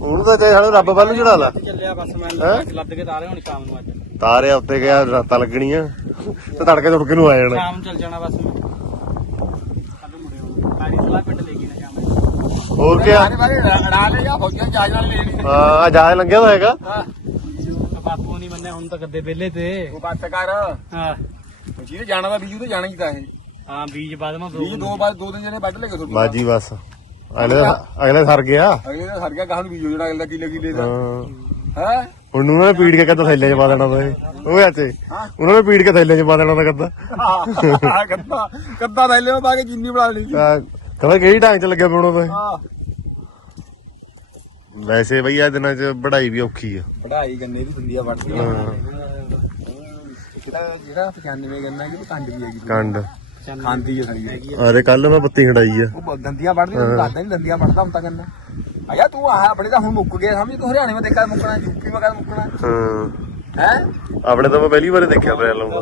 ਉਹਨੂੰ ਤਾਂ ਚਾਹੇ ਸਾਨੂੰ ਰੱਬ ਵੱਲ ਨੂੰ ਚੜਾ ਲਾ। ਚੱਲਿਆ ਬਸ ਮੈਂ? ਲੱਦ ਕੇ ਤਾਰੇ ਹੁਣ ਸ਼ਾਮ ਨੂੰ ਅੱਜ। ਤਾਰਿਆ ਉੱਤੇ ਗਿਆ ਰਾਤਾਂ ਲੱਗਣੀਆਂ। ਤੇ ਤੜਕੇ ਤੁੜਕੇ ਨੂੰ ਆ ਜਾਣਾ। ਸ਼ਾਮ ਨੂੰ ਚੱਲ ਜਾਣਾ ਬਸ ਮੈਂ। ਕੱਲ ਮੁੜੇ ਹੁਣ ਸਾਰੀ ਸਲਾਹ ਪਿੰਡ ਲੈ ਗਈ ਨਾ ਸ਼ਾਮ ਹੋਰ ਕੀ ਸਾਰੇ ਬਾਰੇ ਅੜਾ ਲੈ ਜਾਂ ਫੌਜਾਂ ਜਾਜ ਨਾਲ ਲੈ ਲਈ ਹਾਂ ਜਹਾਜ਼ ਲੰਘਿਆ ਤਾਂ ਹੈਗਾ। ਨੂੰ ਬਾਪੂ ਨਹੀਂ ਮੰਨਿਆ ਹੁਣ ਤਾਂ ਗੱਦੇ ਵਿਹਲੇ ਤੇ। ਉਹ ਬੱਤ ਕਰ। ਹਾਂ। ਜਿਹਨੇ ਜਾਣਾ ਦਾ ਬੀਜੂ ਤੇ ਜਾਣਾ ਹੀ ਤਾਂ ਇਹ। ਹਾਂ ਬੀਜ ਬਾਅਦ ਮੈਂ ਬੀਜ ਦੋ ਬਾਅਦ ਦੋ ਦਿਨ ਜਣੇ ਵੱਢ ਲੈ ਕੇ ਬਾਜੀ ਬਸ। ਅਗਲੇ ਦਾ ਅਗਲੇ ਸਰ ਗਿਆ? ਅਗਲੇ ਦਾ ਸਰ ਗਿਆ ਗਾਹਾਂ ਨੂੰ ਬੀਜੋ ਜਿਹੜਾ ਅਗਲੇ ਦਾ ਕਿਲੇ ਕਿਲੇ ਦਾ ਹਾਂ। ਹੈ? ਹੁਣ ਉਹਨਾਂ ਨੇ ਪੀੜ ਕੇ ਕਹਿੰਦਾ ਥੈਲੇ 'ਚ ਪਾ ਦੇਣਾ ਤਾਂ ਇਹ ਉਹ ਚਾਚੇ ਹਾਂ। ਉਹਨਾਂ ਨੇ ਪੀੜ ਕੇ ਥੈਲੇ 'ਚ ਪਾ ਦੇਣਾ ਤਾਂ ਕੱਦਾ ਹਾਂ ਕੱਦਾ ਕੱਦਾ ਥੈਲੇ ਵਿੱਚ ਪਾ ਕੇ ਚੀਨੀ ਬਣਾ ਲਈ ਕਹਿੰਦਾ ਕਿਹੜੀ ਢੰਗ 'ਚ ਲੱਗਿਆ ਪਾਉਣਾ ਤਾਂ ਹਾਂ। ਵੈਸੇ ਬਈ ਆ ਦਿਨਾਂ 'ਚ ਪੜ੍ਹਾਈ ਵੀ ਔਖੀ ਆ। ਪੜਾਈ ਗੰਨੇ ਦੀ ਹੁੰਦੀ ਆ ਵੱਢਦੀ ਹਾਂ। ਜਿਹੜਾ ਜਿਹੜਾ 95 ਗੰਨਾ ਕਿ ਕੰਡ ਵੀ ਹੈਗੀ? ਕੰਡ। ਖਾਂਦੀ ਹੈ ਸਾਰੀ ਆਰੇ ਕੱਲ ਮੈਂ ਪੱਤੀ ਹਟਾਈ ਆ। ਉਹ ਦੰਦੀਆਂ ਵੱਢਦੀ ਤੂੰ ਦੱਸਦਾ ਨਹੀਂ ਦੰਦੀਆਂ ਵੱਢਦਾ ਹੁੰਦਾ ਕੰਨਾ ਆਇਆ ਤੂੰ ਆਹ ਆਪਣੇ ਤਾਂ ਹੁਣ ਮੁੱਕ ਗਿਆ ਸਮਝ ਤੂੰ ਹਰਿਆਣੇ ਮੈਂ ਦੇਖਿਆ ਮੁੱਕਣਾ ਯੂਪੀ ਮੈਂ ਕਦ ਮੁੱਕਣਾ। ਹਾਂ। ਹੈ? ਆਪਣੇ ਤਾਂ ਮੈਂ ਪਹਿਲੀ ਵਾਰ ਦੇਖਿਆ ਪਿਆ ਲਾਉਂਦਾ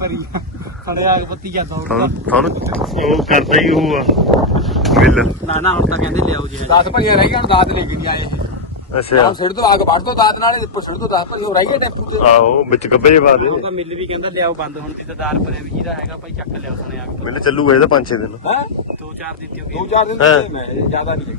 ਭਰੀ ਖੜੇ ਆ ਪੱਤੀ ਜਾਂਦਾ ਤੁਹਾਨੂੰ ਉਹ ਕਰਦਾ ਹੀ ਉਹ ਆ। ਬਿੱਲ ਨਾ ਨਾ ਹੁਣ ਤਾਂ ਕਹਿੰਦੇ ਲਿਆਓ ਜੀ। 10 ਭਰੀਆਂ ਰਹਿ ਗਈਆਂ ਹੁਣ ਦਾਤ ਲੈ ਕੇ ਨਹੀਂ ਆਏ ਇਹ। ਅੱਛਾ। ਆਹ ਸਿਰ ਤੋਂ ਆਗ ਵੱਢ ਦੋ ਦਾਤ ਨਾਲੇ ਸਿਰ ਤੋਂ 10 ਭਰੀ ਹੋ ਰਹੀ ਹੈ ਟੈਂਪੂ ਤੇ। ਆਹੋ ਵਿੱਚ ਗੱਬੇ ਜਿਹੇ ਪਾ ਦੇ। ਉਹ ਤਾਂ ਮਿੱਲ ਵੀ ਕਹਿੰਦਾ ਲਿਆਓ ਬੰਦ ਹੁਣ ਦੀ ਤਦਾਰ ਭਰਿਆ ਵੀ ਜਿਹਦਾ ਹੈਗਾ ਭਾਈ ਚੱਕ ਲਿਆਓ ਸੁਣਿਆ ਬਿੱਲ ਚੱਲੂਗਾ ਇਹਦਾ 5-6 ਦਿਨ। ਹੈ? ਦੋ ਚਾਰ ਦਿੱਤੀ ਦੋ ਹੋਗੀ ਚਾਰ ਦਿਨ ਹੈਂ। ਤੇ ਮੈਂ ਜ਼ਿਆਦਾ ਨਹੀਂ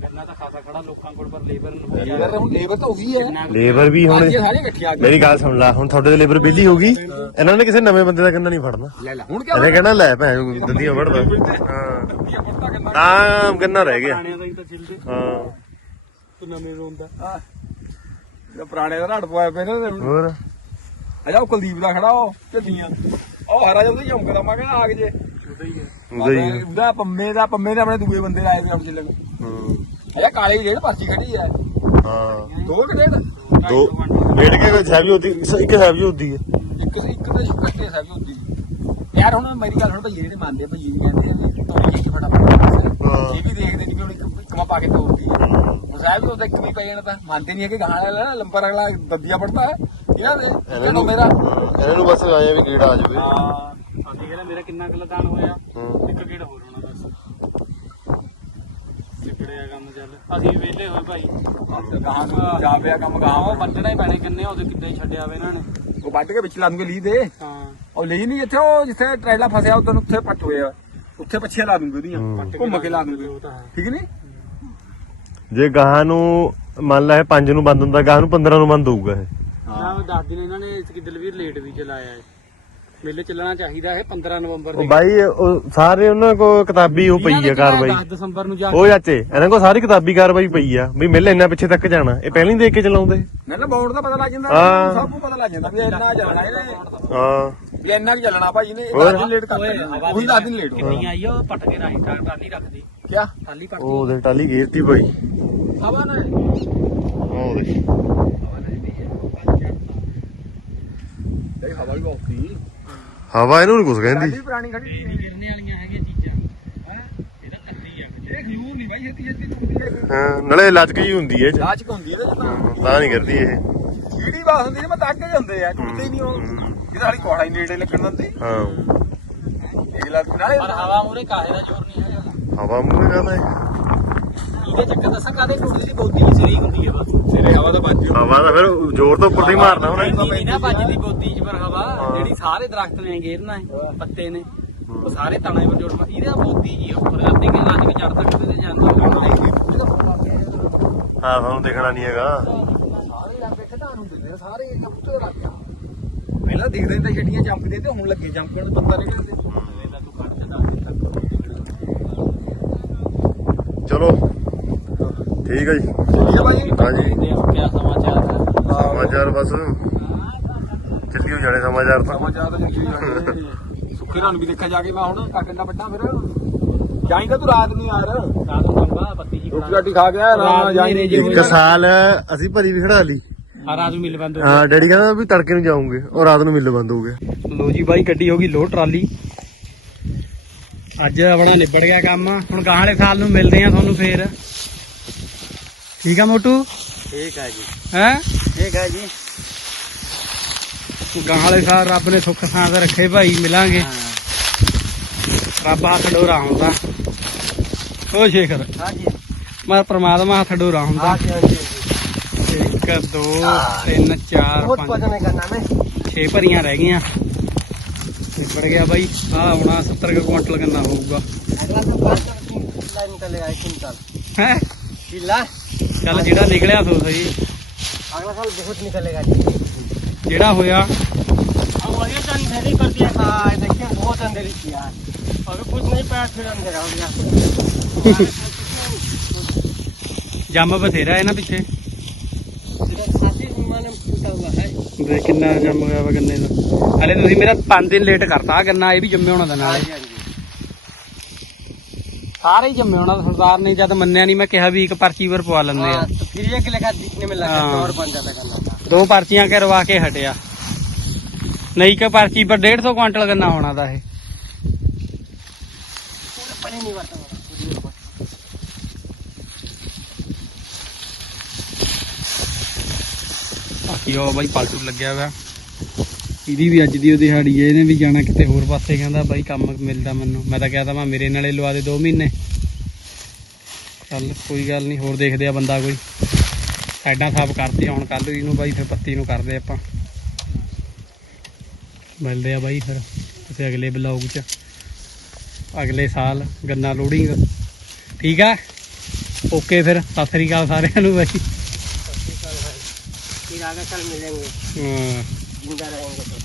ਕਰਨਾ ਤਾਂ ਖਾਸਾ ਖੜਾ ਲੋਕਾਂ ਕੋਲ ਪਰ ਲੇਬਰ ਨੂੰ ਲੇਬਰ ਹੁਣ ਲੇਬਰ ਤਾਂ ਉਹੀ ਹੈ। ਲੇਬਰ ਵੀ ਹੁਣ ਇਹ ਸਾਰੇ ਇਕੱਠੀਆਂ ਆ ਗਏ। ਮੇਰੀ ਗੱਲ ਸੁਣ ਲੈ ਹੁਣ ਤੁਹਾਡੇ ਦੇ ਲੇਬਰ ਬਿੱਲੀ ਹੋ ਗਈ। ਇਹਨਾਂ ਨੇ ਕਿਸੇ ਨਵੇਂ ਬੰਦੇ ਦਾ ਕੰਨਾ ਨਹੀਂ ਫੜਨਾ। ਲੈ ਲੈ ਹੁਣ ਕਿਆ ਇਹਨੇ ਕਹਿਣਾ ਲੈ ਭੈਣ ਦੰਦੀਆਂ ਵੜਦਾ ਹਾਂ। ਤਾਂ ਗੰਨਾ ਰਹਿ ਗਿਆ। ਦਾ। ਹੀ। ਤਾਂ ਤੂੰ ਨਵੇਂ ਰੋਂਦਾ। ਆਹ, ਜਿਹੜਾ ਪੁਰਾਣੇ ਦਾ ਰੜ ਪਵਾਇਆ ਪਏ ਨੇ ਹੋਰ? ਅਜਾ ਉਹ ਕੁਲਦੀਪ ਦਾ ਖੜਾ ਉਹ ਝੱਲੀਆਂ ਉਹ ਹਰਾ ਜਿਹਾ ਉਹਦੀ ਚਮਕਦਾ ਮੈਂ ਕਹਿੰਦਾ ਆਗ ਜੇ। ਉਹਦਾ ਹੀ ਹੈ। ਉਹਦਾ ਹੀ ਆ। ਉਹਦਾ ਪੰਮੇ ਦਾ ਪੰਮੇ ਦੇ ਆਪਣੇ ਦੂਏ ਬੰਦੇ ਲਾਏ ਸੀ ਆਪਣੇ ਚੱਲਣ। ਹੂੰ। ਅਜਾ ਕਾਲੇ ਜਿਹੜੀ ਪਰਚੀ ਖੜੀ ਹੈ। ਹਾਂ। ਦੋ ਕਿ ਡੇਢ। ਦੋ ਡੇਢ ਕੇ ਕੋਈ ਸਹਿਬੀ ਹੁੰਦੀ ਇੱਕ ਸਹਿਬੀ ਹੁੰਦੀ ਹੈ। ਇੱਕ ਇੱਕ ਤੇ ਕੱਟੇ ਸਭ ਹੁੰਦੀ ਯਾਰ ਹੁਣ ਮੇਰੀ ਗੱਲ ਹੁਣ ਭਈਏ ਜਿਹੜੇ ਮੰਨਦੇ ਆ ਭਈਏ ਵੀ ਕਹਿੰਦੇ ਆ ਵੀ ਤੋੜੀ ਜੀ ਫਟਾਫਟ। ਹਾਂ। ਇਹ ਵੀ ਦੇਖਦੇ ਨਹੀਂ ਵੀ ਹੁਣ ਇੱਕ ਇੱਕ ਮਾ ਪਾ ਕੇ ਤੋੜਦੀ ਹੈ। ਹੁਣ ਸਾਹਿਬ ਵੀ ਪੈ ਜਾਣਾ ਤਾਂ ਮੰਨਦੇ ਨਹੀਂ ਹੈ ਕਿ ਗਾਣਾ ਵਾਲਾ ਲੰਬਰ ਅਗਲਾ ਦੱਦੀਆ ਪੜਦਾ ਹੈ। ਇਹਨਾਂ ਦੇ ਇਹਨਾਂ ਕਿਹੜਾ ਨੂੰ ਮੇਰਾ ਇਹਨਾਂ ਨੂੰ ਬਸ ਆਇਆ ਵੀ ਕੀੜਾ ਆ ਜਾਵੇ। ਹਾਂ ਅਸੀਂ ਕਹਿੰਦਾ ਮੇਰਾ ਕਿੰਨਾ ਕੁ ਲਦਾਨ ਹੋਇਆ। ਇੱਕ ਕਿਹੜਾ ਹੋਰ ਹੋਣਾ ਬਸ। ਸਿੱਕੜਿਆ ਕੰਮ ਚੱਲ। ਅਸੀਂ ਵਿਹਲੇ ਹੋਏ ਭਾਈ। ਗਾਹਾਂ ਨੂੰ ਜਾ ਪਿਆ ਕੰਮ ਗਾਹਾਂ ਉਹ ਵੱਢਣਾ ਹੀ ਪੈਣੇ ਕਿੰਨੇ ਉਹਦੇ ਕਿੱਦਾਂ ਹੀ ਛੱਡਿਆ ਵੇ ਇਹਨਾਂ ਨੇ। ਉਹ ਵੱਢ ਕੇ ਵਿੱਚ ਲਾ ਦੂੰਗੇ ਲੀ ਦੇ। ਹਾਂ। ਉਹ ਲਈ ਨਹੀਂ ਇੱਥੇ ਉਹ ਜਿੱਥੇ ਟ੍ਰੈਲਾ ਫਸਿਆ ਉਦੋਂ ਉੱਥੇ ਪੱਟ ਹੋਇਆ। ਉੱਥੇ ਪੱਛੇ ਲਾ ਦੂੰਗੇ ਉਹਦੀਆਂ। ਘੁੰਮ ਕੇ ਲਾ ਦੂੰਗੇ ਉਹ ਠੀਕ ਨਹੀਂ? ਜੇ ਗਾਹਾਂ ਨੂੰ ਮੰਨ ਲਾ ਇਹ 5 ਨੂੰ ਬੰਦ ਹੁੰਦਾ ਗਾਹਾਂ ਨੂੰ 15 ਨੂੰ ਬੰਦ ਹੋਊਗਾ ਇਹ। ਨਾ ਉਹ ਦੱਸ ਦਿਨ ਇਹਨਾਂ ਨੇ ਇਸ ਕੀ ਦਲਵੀਰ ਲੇਟ ਵੀ ਚਲਾਇਆ ਹੈ ਮੇਲੇ ਚੱਲਣਾ ਚਾਹੀਦਾ ਹੈ 15 ਨਵੰਬਰ ਉਹ ਦੇ। ਬਾਈ ਉਹ ਸਾਰੇ ਉਹਨਾਂ ਕੋ ਕਿਤਾਬੀ ਉਹ ਪਈ ਆ ਕਾਰਵਾਈ। 10 ਦਸੰਬਰ ਨੂੰ ਜਾ ਉਹ ਚਾਚੇ ਇਹਨਾਂ ਕੋ ਸਾਰੀ ਕਿਤਾਬੀ ਕਾਰਵਾਈ ਪਈ ਆ। ਵੀ ਮਿਲ ਇੰਨਾ ਪਿੱਛੇ ਤੱਕ ਜਾਣਾ। ਇਹ ਪਹਿਲਾਂ ਹੀ ਦੇਖ ਕੇ ਚਲਾਉਂਦੇ। ਨਾ ਨਾ ਬੌਂਡ ਦਾ ਪਤਾ ਲੱਗ ਜਾਂਦਾ। ਹਾਂ। ਸਭ ਨੂੰ ਪਤਾ ਲੱਗ ਜਾਂਦਾ। ਵੀ ਇੰਨਾ ਚੱਲਣਾ ਇਹਨੇ। ਹਾਂ। ਵੀ ਇੰਨਾ ਕਿ ਚੱਲਣਾ ਭਾਈ ਨੇ ਹੋਰ? 10 ਦਿਨ ਲੇਟ ਕਰ ਦੇਣਾ ਉਹੀ 10 ਦਿਨ ਲੇਟ ਹੋ ਕਿੰਨੀ ਆਈ ਆ, ਉਹ ਪੱਟ ਕੇ ਰਾਹੀਂ ਟਾਂ ਟਾਲੀ ਰੱਖਦੀ। ਕਿਆ? ਟਾਲੀ ਪੱਟ ਉਹ ਦੇ ਟਾਲੀ ਗੇਰਤੀ ਪਈ ਹਵਾ ਨਾ ਉਹ ਦੇ ਇਹ ਹਵਾ ਵੀ ਬਹੁਤ ਸੀ ਹਵਾ ਇਹਨੂੰ ਨੀ ਕੁਛ ਕਹਿੰਦੀ। ਪੁਰਾਣੀ ਖੜੀ ਸੀ ਨਹੀਂ। ਗਿਰਨੇ ਵਾਲੀਆਂ ਹੈਗੀਆਂ ਚੀਜ਼ਾਂ। ਇਹਦਾ ਕੱਤੀ ਆ ਇਹ ਖਿਊਰ ਨਹੀਂ ਬਾਈ ਛੇਤੀ ਛੇਤੀ ਟੁੱਟਦੀ ਹੈ ਹਾਂ ਨਾਲੇ ਲਚਕ ਜੀ ਹੁੰਦੀ ਹੈ ਇਹ 'ਚ। ਲਾਚ ਹੁੰਦੀ ਹੈ ਤਾਂ ਨਹੀਂ ਕਰਦੀ ਇਹ। ਕੀੜੀ ਬਾਸ ਹੁੰਦੀ ਨੇ ਮੈਂ ਤੱਕ ਜਾਂਦੇ ਆ। ਟੁੱਟਦੇ ਹੀ ਨਹੀਂ ਉਹ। ਇਹਦਾ ਵਾਲੀ ਕੋੜਾ ਹੀ ਨੇੜੇ ਲੱਗਣ ਦਿੰਦੀ। ਹਾਂ। ਇਹ ਲੱਗ ਨਾਲੇ ਪਰ ਹਵਾ ਮੂਰੇ ਕਾਹੇ ਦਾ ਜ਼ੋਰ ਨਹੀਂ ਹਵਾ ਮੂਰੇ ਜਾਂਦਾ ਹੈ ਇਹਦੇ ਚੱਕਰ ਦੱਸਾਂ ਕਾਦੇ ਟੁੱਟਦੀ ਸੀ ਬੋਦੀ ਵੀ ਸਰੀ ਹੁੰਦੀ ਹੈ ਬਸ। ਸਿਰੇ ਹਵਾ ਦਾ ਵੱਜ ਹਵਾ ਦਾ ਫਿਰ ਜ਼ੋਰ ਤੋਂ ਉੱਪਰ ਦੀ ਮਾਰਨਾ ਉਹਨੇ। ਨਹੀਂ ਨਾ ਵੱਜਦੀ ਬੋਦੀ 'ਚ ਪਰ ਹਵਾ ਜਿਹੜੀ ਸਾਰੇ ਦਰਖਤ ਨੇ ਘੇਰਨਾ ਹੈ ਪੱਤੇ ਨੇ ਉਹ ਸਾਰੇ ਤਣੇ ਪਰ ਜੋੜ ਇਹਦੇ ਆ ਬੋਦੀ ਜੀ ਉੱਪਰ ਲੱਤੇ ਕੇ ਲੱਜ ਕੇ ਚੜ ਤੱਕ ਤੇ ਜਾਂਦਾ। ਹਾਂ ਤੁਹਾਨੂੰ ਦੇਖਣਾ ਨਹੀਂ ਹੈਗਾ। ਸਾਰੇ ਲੱਗ ਬੈਠੇ ਤਾਂ ਨੂੰ ਦਿੰਦੇ ਸਾਰੇ ਕੰਪਿਊਟਰ ਰੱਖ ਗਿਆ ਪਹਿਲਾਂ ਦੇਖਦੇ ਤਾਂ ਛੱਡੀਆਂ ਚਮਕਦੇ ਤੇ ਹੁਣ ਲੱਗੇ ਚਮਕਣ ਬੰਦਾ ਨਿਕਲਦੇ ਇਹਦਾ ਤੂੰ ਕੱਢ ਤੇ ਦੱਸ ਤੱਕ ਚਲੋ ਠੀਕ ਹੈ ਜੀ। ਠੀਕ ਆ ਭਾਈ। ਹਾਂਜੀ। ਕਿਆ ਸਮਾਚਾਰ ਹੈ ਸਮਾਚਾਰ ਬਸ। ਚੱਲੀ ਹੋ ਜਾਣੇ ਸਮਾਚਾਰ ਤਾਂ। ਸਮਾਚਾਰ ਤਾਂ ਸੁੱਖੇ ਵੀ ਦੇਖਾ ਜਾ ਕੇ ਮੈਂ ਹੁਣ। ਕਾਕੇ ਦਾ ਵੱਡਾ ਫਿਰ। ਜਾਏਂਗਾ ਤੂੰ ਰਾਤ ਨੂੰ ਯਾਰ। ਰਾਤ ਨੂੰ ਕੰਬਾ ਪੱਤੀ ਜੀ ਰੋਟੀ ਰਾਟੀ ਖਾ ਕੇ ਆਇਆ ਆਰਾਮ ਜਾਏਂਗੇ। ਇੱਕ ਸਾਲ ਅਸੀਂ ਭਰੀ ਵੀ ਖੜਾ ਲਈ। ਆ ਰਾਤ ਨੂੰ ਮਿਲ ਬੰਦ ਹਾਂ ਡੈਡੀ ਕਹਿੰਦਾ ਵੀ ਤੜਕੇ ਨੂੰ ਜਾਉਂਗੇ ਔਰ ਰਾਤ ਨੂੰ ਮਿਲ ਬੰਦ ਹੋ ਗਿਆ ਲੋ ਜੀ ਬਾਈ ਗੱਡੀ ਹੋ ਗਈ ਲੋਡ ਟਰਾਲੀ। ਅੱਜ ਆਪਣਾ ਨਿਬੜ ਗਿਆ ਕੰਮ। ਹੁਣ ਗਾਂ ਵਾਲੇ ਸਾਲ ਨੂੰ ਮਿਲਦੇ ਆ ਤੁਹਾਨੂੰ ਫੇਰ। ਠੀਕ ਆ ਮੋਟੂ? ਠੀਕ ਆ ਜੀ। ਹੈ? ਠੀਕ ਆ ਜੀ। ਗਾਂ ਵਾਲੇ ਸਾਰ ਰੱਬ ਨੇ ਸੁੱਖ ਸਾਂਦ ਰੱਖੇ ਭਾਈ ਮਿਲਾਂਗੇ। ਰੱਬ ਹੱਥ ਡੋਰਾ ਹੁੰਦਾ। ਉਹ ਸ਼ੇਖਰ? ਹਾਂਜੀ। ਮੈਂ ਪਰਮਾਤਮਾ ਹੱਥ ਡੋਰਾ ਹੁੰਦਾ। ਹਾਂਜੀ ਹਾਂਜੀ 1 2 3 4 5 ਬਹੁਤ ਪਤਾ ਕਰਨਾ ਮੈਂ। 6 ਭਰੀਆਂ ਰਹਿ ਗਈਆਂ। ਨਿਬੜ ਗਿਆ ਬਾਈ ਆ ਆਉਣਾ 70 ਕੁਇੰਟਲ ਗੰਨਾ ਹੋਊਗਾ। ਅਗਲਾ ਤਾਂ 5 ਕੁਇੰਟਲ ਨਿਕਲੇਗਾ 1 ਕੁਇੰਟਲ ਹੈ? ਕਿਲਾ। ਚੱਲ ਜਿਹੜਾ ਨਿਕਲਿਆ ਸੋ ਸਹੀ अगला साल बहुत निकलेगा जी ਜਿਹੜਾ ਹੋਇਆ वही तो अंधेरी कर दिया हाँ देखिए बहुत अंधेरी किया अभी कुछ नहीं पाया फिर अंधेरा हो गया ਜੰਮ ਬਥੇਰਾ ਇਹਨਾਂ ਪਿੱਛੇ इधर खासी माने टूटा हुआ है ਦੇ ਕਿੰਨਾ ਜੰਮ ਹੋਇਆ ਵਾ ਗੰਨੇ ਦਾ ਹਲੇ ਤੁਸੀਂ ਮੇਰਾ 5 ਦਿਨ ਲੇਟ ਕਰਤਾ ਆਹ ਗੰਨਾ ਇਹ ਵੀ ਜੰਮੇ ਹੋਣਾ ਦਾ हाँ ਨਾਲੇ जी हाँ जी ਸਾਰੇ ਹੀ ਜੰਮੇ ਹੋਣਾ ਸਰਦਾਰ ਨੇ ਜਦ ਮੰਨਿਆ ਨਹੀਂ ਮੈਂ ਕਿਹਾ ਵੀ ਇੱਕ ਪਰਚੀ ਪਰ ਪਵਾ ਲੈਂਦੇ ਆ हाँ, तो फिर एक लेखा दिखने में लगा हाँ। तो और बन जाता करना था ਦੋ ਪਰਚੀਆਂ ਕਰਵਾ ਕੇ ਹਟਿਆ ਨਹੀਂ ਕਿ ਪਰਚੀ ਪਰ 150 ਕੁਆਂਟਲ ਗੰਨਾ ਹੋਣਾ ਦਾ ਇਹ पूरा पानी नहीं बढ़ता होगा ਬਾਕੀ ਉਹ ਬਾਈ ਪਾਲਟੂ ਲੱਗਿਆ ਹੋਇਆ ਇਹਦੀ ਵੀ ਅੱਜ ਦੀ ਉਹ ਦਿਹਾੜੀ ਹੈ ਇਹਨੇ ਵੀ ਜਾਣਾ ਕਿਤੇ ਹੋਰ ਪਾਸੇ ਕਹਿੰਦਾ ਬਾਈ ਕੰਮ ਮਿਲਦਾ ਮੈਨੂੰ। ਮੈਂ ਤਾਂ ਕਹਤਾ ਮੈਂ ਮੇਰੇ ਨਾਲੇ ਲਵਾ ਦੇ 2 ਮਹੀਨੇ। ਚੱਲ ਕੋਈ ਗੱਲ ਨਹੀਂ ਹੋਰ ਦੇਖਦੇ ਆ ਬੰਦਾ ਕੋਈ। ਸਾਈਡਾਂ ਸਾਫ਼ ਕਰਤੀ ਹੁਣ ਕੱਲ ਇਹਨੂੰ ਬਾਈ ਫਿਰ ਪੱਤੀ ਨੂੰ ਕਰਦੇ ਆਪਾਂ। ਮਿਲਦੇ ਆ ਬਾਈ ਫਿਰ ਕਿਸੇ ਅਗਲੇ ਬਲੌਗ 'ਚ। ਅਗਲੇ ਸਾਲ ਗੰਨਾ ਲੋਡਿੰਗ ਠੀਕ ਆ? ਓਕੇ ਫਿਰ ਸਤਿ ਸ੍ਰੀ ਅਕਾਲ ਸਾਰਿਆਂ ਨੂੰ ਬਾਈ। ਸਤਿ ਸ੍ਰੀ ਅਕਾਲ ਭਾਈ। ਫਿਰ ਆਗਾ ਕੱਲ ਮਿਲਾਂਗੇ। ਹਾਂ। जिंदा रहेंगे तो